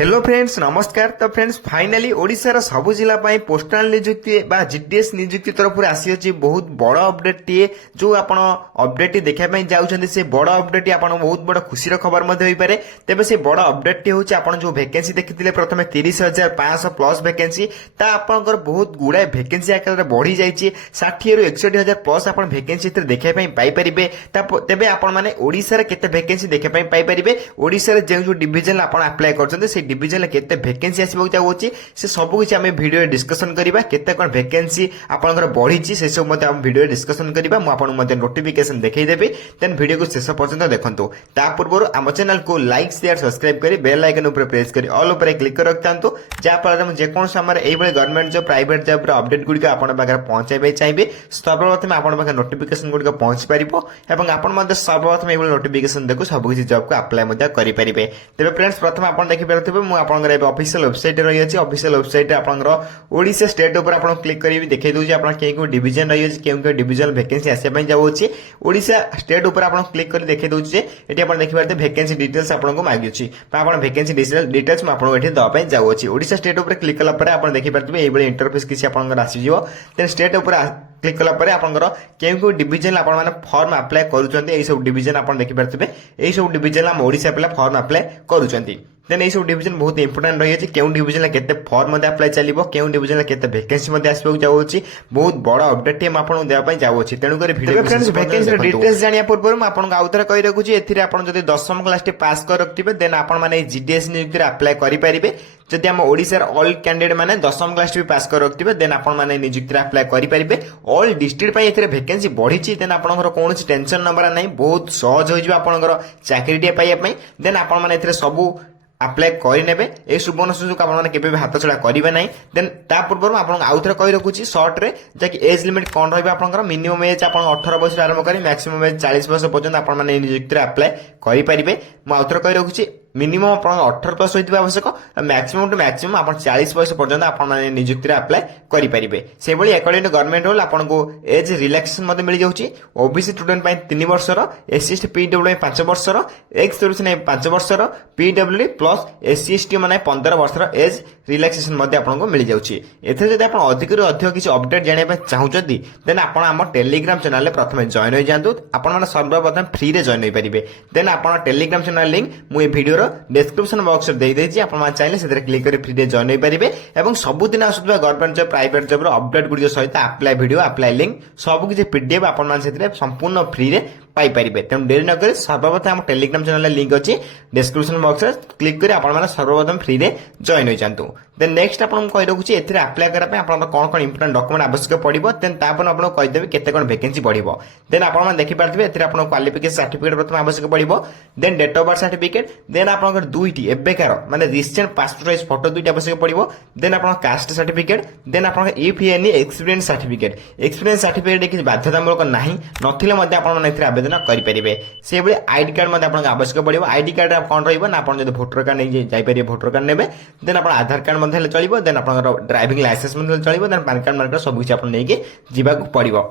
Hello friends नमस्कार। तो friends finally ओडिशार सबु जिला पोस्टाल नियुक्ति बा जीटीएस नियुक्ति तरफ आसी बहुत बड़ अपडेट टीए जो आप अपडेट देखा जाऊँच से बड़ अपडेट आप बहुत बड़ खुशी खबर होपे। तेज से बड़ अपडेट टी हूँ आप जो वैकेंसी देखते प्रथम 30,500 प्लस वैकेंसी आपंकर बहुत गुड़ाए वैकेंसी आकार बढ़ी जाइए 60 ରୁ 61,000 प्लस आप वैकेंसी देखा पाइपर। तेज आपशार केते वैकेंसी देखा पाइपर ओडिशार जो डिविजन आप अप्लाई कर डिविजन केते वैकेंसी आसबा जाऊँगी से सब किसी आम भिडियो डिस्कसन करवा केते कौन वैकेंसी आपंकर बढ़ी से सब भिडियो डिस्कसन करवा मुझे नोटिफिकेशन देखईदेवी। देन भिडियो को शेष पर्यंत देखो ता पूर्व आम चैनल को लाइक शेयर सब्सक्राइब कर बेल आइकन उपर प्रेस कर ऑल उपर क्लिक कर रखता जहाँफल जेको समय government job private job update गुड़िक आप पहुंचाई चाहिए सर्वप्रथम आप नोटिफिकेशन गुड़िक पहुंची पार और सर्वप्रथम ये नोटिफिकेशन देखो सब किसी जॉब को अप्लाई करेंगे। तेज फ्रेंड्स प्रथम आप देखिए मुझे ऑफिशियल वेबसाइट रही है ऑफिशियल वेबसाइट ओडिशा स्टेट ऊपर आप क्लिक करेंगे देखिए दूसरी आप क्यों डिविजन रही है क्यों डिविजन वैकेंसी आसापी जाऊँगी ओडिशा स्टेट ऊपर आप क्लिक कर देखिए दूसरे ये आप देखिए वैकेंसी डिटेल्स आपको मांगी वैकेंसी डिटेल्स मुझे दवाई जाऊँगी ओडिशा स्टेट ऊपर क्लिक कलापर आप देखिए ये इंटरफेस किसी आसीज स्टेट ऊपर क्लिक कलापर आपंकर क्यों डिविजन आप फॉर्म अप्लाई करुँच सब डिविजन आप देखिए यही सब डिविजन आम ओडिशा पिला फॉर्म अप्लाई करुँच। देन ये सब डिविजन बहुत इंपोर्टेंट रही है क्यों डिविजन केते फॉर्म अप्लाई चलो क्यों डिविजन केते वैकेंसी आसबाक जाऊँगी बहुत बड़ अपडेट आपको देवाई जाऊँगी तेणुक वैकेंसी डिटेल्स जाना पूर्व मुझे आउ थे कही रखुच्छी एपी 10वीं क्लास पास कर रखिए देन आपने जीडीएस नियुक्ति अप्लाई करेंगे जदि आम ओडिशार ऑल कैंडिडेट मैंने 10वीं क्लास भी पास कर रखिए देन आपने नियुक्ति अप्लाई करेंगे ऑल डिस्ट्रिक्ट वैकेंसी बढ़ी देन आपंकर कौन टेंशन नंबर ना बहुत सहज हो चाकरी पाइबापी देन आपने सबू अप्लाई करे ये सुवर्ण सुजोग आपने हाथ छड़ा करेंगे ना। देन ता पूर्व आपको आउ थे कही रखुच्छी सर्ट रे जैक एज लिमिट कौन रहा आपंकर मिनिमम एज आप 18 वर्ष आरंभ कर मैक्सिमम एज 40 वर्ष पर्यटन आपने नियुक्ति अप्लाई करेंगे। मुझे आउ थे कही रखुच्छी मिनिमम आप 18 प्लस होता आवश्यक मैक्सिमम टू मैक्सिमम आप 40 वर्ष पर्यटन आपने नियुक्ति अप्लाई करेंगे। से अकॉर्डिंग टू गवर्नमेंट रूल आपको एज रिलैक्सेशन मिल जाऊँगी ओबीसी स्टूडेंट 3 वर्षर एससी एसटी पीडब्ल्यू 5 वर्षर एक्स सर्विस 5 वर्षर पीडब्ल्यू प्लस एससी एसटी मैंने 15 वर्षर एज रिलैक्सेशन आपको मिल जाऊँगी। एथेर जब आप अधिक अधिक किसी अपडेट जाना चाहते देन आप टेलीग्राम चैनल प्रथम जॉइन हो जातु आपने सर्वप्रथम फ्री रे जॉइन हो पारे देन आप टेलीग्राम चैनल लिंक मुझे वीडियो डिस्क्रिप्शन बॉक्स में चाहिए से क्लिक कर फ्री जॉइन हो पारे और सबुदिन आसुवा government job private job update गुड़ सहित अप्लाई वीडियो अप्लाई लिंक सबकि पीडीएफ आप संपूर्ण फ्री रे पाइपर। तेणु डेरी नक सर्वप्रथम आम टेलीग्राम चैनल लिंक अच्छी डिस्क्रिप्शन बॉक्स में क्लिक कर सर्वप्रथम फ्री रे जॉइन हो जातु। देन नेक्स्ट आपको कही रखुच्छी एथिरे अप्लाई करने आप कौन कौन इंपोर्टेंट डॉक्यूमेंट आवश्यक पड़ो देन तापर आपको कहीदेवी केते कौन वैकेंसी बढ़ो देन आप देखिपारे आपको क्वालिफिकेशन सर्टिफिकेट प्रथम आवश्यक पड़ो then date of birth certificate then आप दुईटी एबेकार माने रिसेंट पासपोर्ट साइज फोटो दुईटा आवश्यक पड़ो देन आप कास्ट सर्टिफिकेट देन आप इफएनई एक्सपीरियंस सर्टिफिकेट किसी बाध्यतामूलक ना नथिले आप आवेदन करेंगे। से भाई आईडी कार्ड आपको आवश्यक पड़ो आईडी कार्ड कौन रहा आप भोटर कार्ड नहीं जापर भोटर कार्ड ने देन आप आधार कार्ड चलो देन आप ड्राइविंग लाइसेंस चलो देन पैन कार्ड मार्क सब किसी आप पड़ो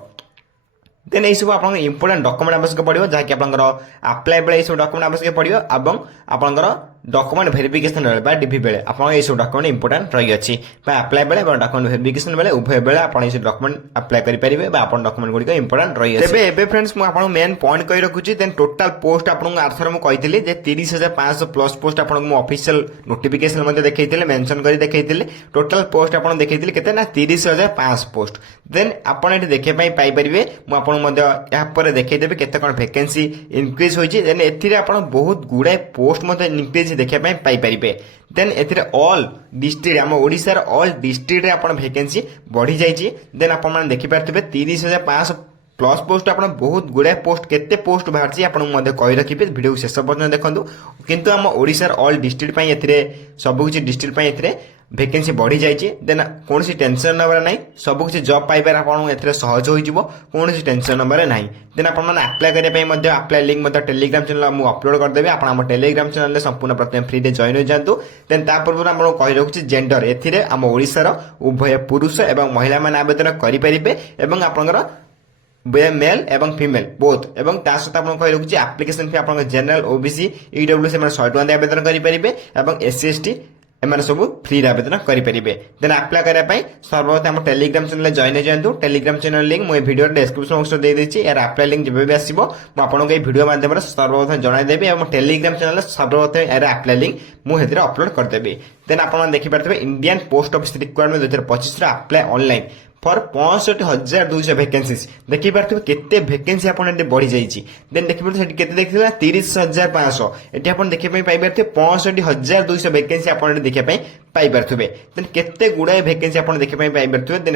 देन ये सब आप इंपोर्टेंट डॉक्यूमेंट आवश्यक पड़ो जहाँकि अप्लाई बेले सब डॉक्यूमेंट आवश्यक पड़ो और आपंकर डॉक्यूमेंट वेरिफिकेशन बेले डीवी बेले आप डॉक्यूमेंट इंपोर्टेंट रही है अप्लाई बेले डॉक्यूमेंट वेरिफिकेशन बेले उभय बेले आप डॉक्यूमेंट अप्लाई करेंगे डॉक्यूमेंट गुड़िक इंपोर्टेंट रही है। तेज फ्रेंड्स मुझे मेन पॉइंट कही रखुच्छी देन टोटाल पोस्ट आपको आरथर मुझे 30,500 प्लस पोस्ट आपको ऑफिशियल नोटिफिकेशन देखते मेंशन कर देखते टोटाल पोस्ट आप देखते के 30,500 पोस्ट देन आपड़ ये देखा पाइपर मुझे देखईदेवी केते कौन वैकेंसी इनक्रीज होती देन ए बहुत गुड़ाए पोस्ट इनक्रीज देखा पाइपर देन ए ऑल डिस्ट्रिक्ट आम ओडिशार ऑल डिस्ट्रिक्ट आप वैकेंसी बढ़ी जाइए देन आप देखिपारे 30,500 प्लस पोस्ट आप बहुत गुड़ाए पोस्ट केते पोस्ट बाहर आपको कही रखिए वीडियो शेष पर्यटन देखूँ किंतु आम ओडिशार ऑल डिस्ट्रिक्ट सबकि डिस्ट्रिक्ट वैकेंसी बढ़ी जाइए देन कौन टेंशन नंबर ना सबकि जॉब पाइबार आपको सहज हो कौन टेंशन नंबर ना देन आप अप्लाई करने अप्लाई लिंक टेलीग्राम चैनल मुझे अपलोड करदेवी आप टेलीग्राम चैनल संपूर्ण प्रथम फ्री रे जॉइन हो जातु देन ता पूर्व आपको कही रखुच्छी जेंडर ए आम ओडिशार उभय पुरुष और महिला मैंने आवेदन करेंगे और आपंकर मेल एवं फीमेल बोथ एवं ता सहित आपको कही रखुच्छी एप्लिकेशन फी आप जनरल ओबीसी ईडब्ल्यू से 100 टका आवेदन करेंगे और एससी एसटी एमाने सब फ्री आवेदन करेंगे। देन अप्लाई करने सर्वप्रथम आम टेलीग्राम चैनल जॉइन हो जातु। टेलीग्राम चैनल लिंक मुझे वीडियो डिस्क्रिप्शन बॉक्स में देदेछि। यार अप्लाई लिंक जब भी आसो मुझे ये वीडियो माध्यम सर्वप्रथम जनईदेवी और टेलीग्राम चैनल सर्वप्रथम यार अप्लाई लिंक मुझे अपलोड करदेवी। देन आप देखिपारे Indian post office requirement 2025 apply online for 65,200 vacancies देखिपारे केते वैकेंसी आपन बढ़ी जाइए। देन देखिए केते देखिला 30,500 एटी आपन देखिए पाइबारे 65,200 वैकेंसी आपन देखिए पाइबारे। देन केते गुड़ाए वैकेंसी आपन देखिए पाइबारे। देन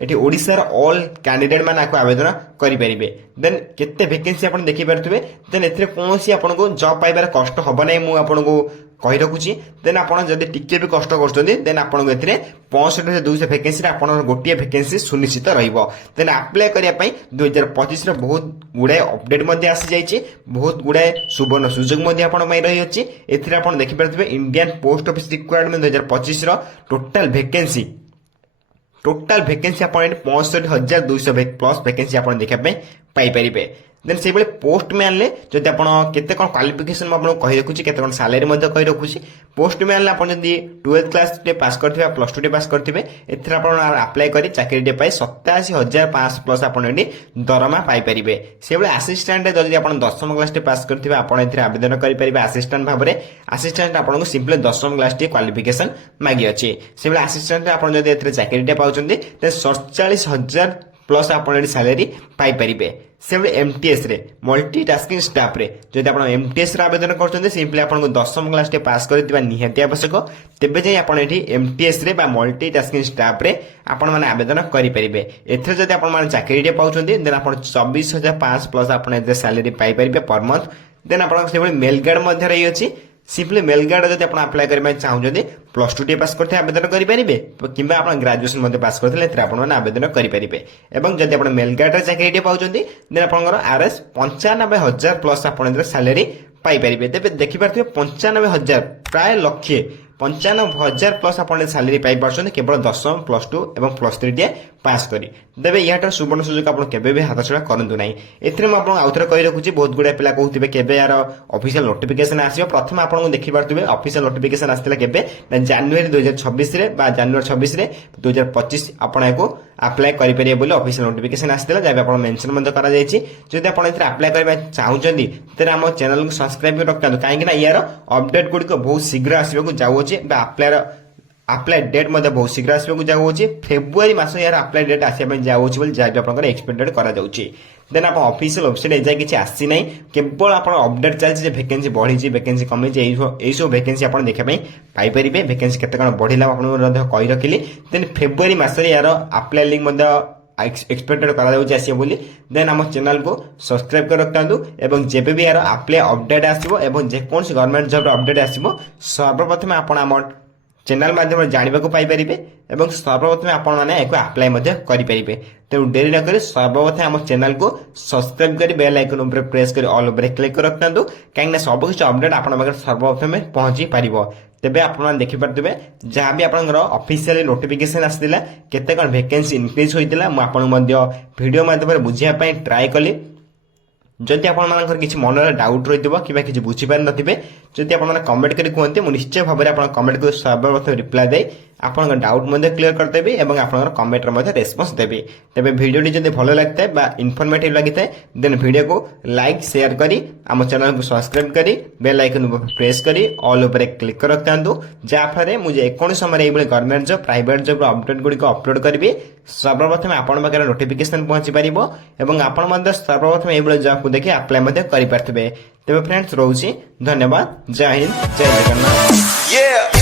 एटी ओडिशार ऑल कैंडिडेट मान आपको आवेदन करेंगे। देन केते वैकेंसी आपन देखिपारे। देन एथिरे कोनोसी आपन को जॉब पाइबार कष्ट हबो नै मु आपन को कही रखुची। देन आप टिके भी कष्ट कर आपको 65,200 वैकेंसी गोटे वैकेंसी सुनिश्चित रहिबो। देन अप्लाई करने 2025 बहुत गुड़ाए अपडेट आसी जाइए। बहुत गुड़ाए सुवर्ण सुजोग रही अच्छी। देखिपारे Indian post office requirement 2025 total vacancy आप 65,200 प्लस वैकेंसी आप देखा पाइपर। देन से पोस्टमैन ले जब आप केते कौन क्वालिफिकेशन आपको कही रखुची केते कौन सैलरी कही रखुची। पोस्टमैन आप 12th क्लास पास करथिबे प्लस 2 पास करथिबे एथि अप्लाई करी चाकरी पाई 87,500 प्लस आप दरमा पाइपर। से असिस्टेंट जब आप 10th क्लास पास करथिबे आप आवेदन करेंगे असिस्टेंट भाव में। असिस्टेंट आपको सिंपली 10th क्लास क्वालिफिकेशन मागी अच्छी। से असिस्टेंट आप चाकरी पाउछन्ती 47,000 प्लस आप सैलरी पाइपर। से एमटीएस रे मल्टी टास्किंग स्टाफ रे जब आप एमटीएस आवेदन करते सिंपली आपको 10th क्लास पास कर निहाती आवश्यक। तेबे जाई आप एमटीएस रे बा मल्टी टास्किंग स्टाफ रे आपण माने आवेदन करेंगे। एथरे जब आप चाकरी पाउछन्ती देन आप 24,500 प्लस आप सैलरी पाइपर पर मंथ। देन आप मेल गार्ड रही अच्छी। सिंपली मेल गार्ड जब आप अप्लाई करने चाहते प्लस 2 पास करते आवेदन करेंगे कि ग्राजुएशन पास करते आवेदन करेंगे। और जब आप मेल गार्ड चाकरी पाँच देन आप RS 95,000 प्लस आप सैलरी पाइपर। तेज देखिपारे 95,000 प्राय लक्षे 95,000 प्लस आप सैलरी पाइपर केवल 10th प्लस 2 और प्लस 3 पास करी देवे। यहाँ सुवर्ण सुजोग आप केवे हाथ छड़ा करूँ ना। एथिरे मुझे आउ थे कही रखुची बहुत गुड़ाए पिला कहते केवे यार ऑफिशियल नोटिफिकेशन आसो। प्रथम आपको देखिपारे ऑफिशियल नोटिफिकेशन आसाला केवे जनवरी 2026 जनवरी 26 2025 आपको अप्लाई करेंगे बोली ऑफिशियल नोटिफिकेशन आसाला जब आप मेंशन जब आप अप्लाई करने चाहते तेरे आम चैनल को सब्सक्राइब रखता कहीं यार अपडेट गुड़िक बहुत शीघ्र आसवाक जाऊँचे। अप्लाई डेट बहुत शीघ्र आसवाक जाऊँचे। फेब्रुआरी मास यार अप्लाई डेट आसपा जाऊँगी जहाँ आप एक्सपेक्टेड करा। देन आप ऑफिशियल वेबसाइट एजाए किसी आसी ना केवल आप अपडेट चलती वैकेंसी बढ़ी वैकेंसी कमी यही सब वैकेंसी आप देखापी पाइपर। वैकेंसी केते कौन बढ़ला आपको कही रखिली। देन फेब्रुआरी मास यार अप्लाई लिंक एक्सपेक्टेड करा बोली। देन आम चैनल को सब्सक्राइब कर रखता और जब भी यार अप्लाई अपडेट आसो और जेकोसी गवर्नमेंट जॉब अपडेट आसो सर्वप्रथम आप चैनल माध्यम जानवा पाइपर और सर्वप्रथम आप अप्लाई करेंगे। तेणु डेरी न कर सर्वप्रथम आम चैनल को सब्सक्राइब कर बेल आइकन उपर प्रेस कर ऑल उपर क्लिक कर रखता कहीं सब किसी अपडेट आप सर्वप्रथम पहुंची पार। तेबे आप देखिपारे जहाँ भी आप ऑफिशियल नोटिफिकेशन आसाला केते कौन वैकेंसी इनक्रीज होता मुझे वीडियो माध्यम बुझापी ट्राए कली। जदि आप किसी मन डाउट रही कि किसी बुझीपार नथिबे जदि आप कमेंट कर कहते मुझे निश्चय भाव में आप कमेंट कर सर्वप्रथम रिप्लाई दे आपन डाउट क्लीयर करदेवी और आप कमेंट रेस्पॉन्स देवी। तेज वीडियो जब भल लगता है इनफॉर्मेटिव लगी है देन वीडियो को लाइक शेयर करी आम चैनल को सब्सक्राइब करी बेल आइकन प्रेस करी ऑल उपर क्लिक कर रखता जहाँफल मुझे जेकोसी समय government job private job update गुड़िक अपलोड करी सर्वप्रथम आपण पाखे नोटिफिकेशन पहुंची पार और आपण सर्वप्रथम ये जॉब को देखिए अप्लाई करें। तेज फ्रेंड्स रोचे धन्यवाद। जय हिंद जय जगन्नाथ।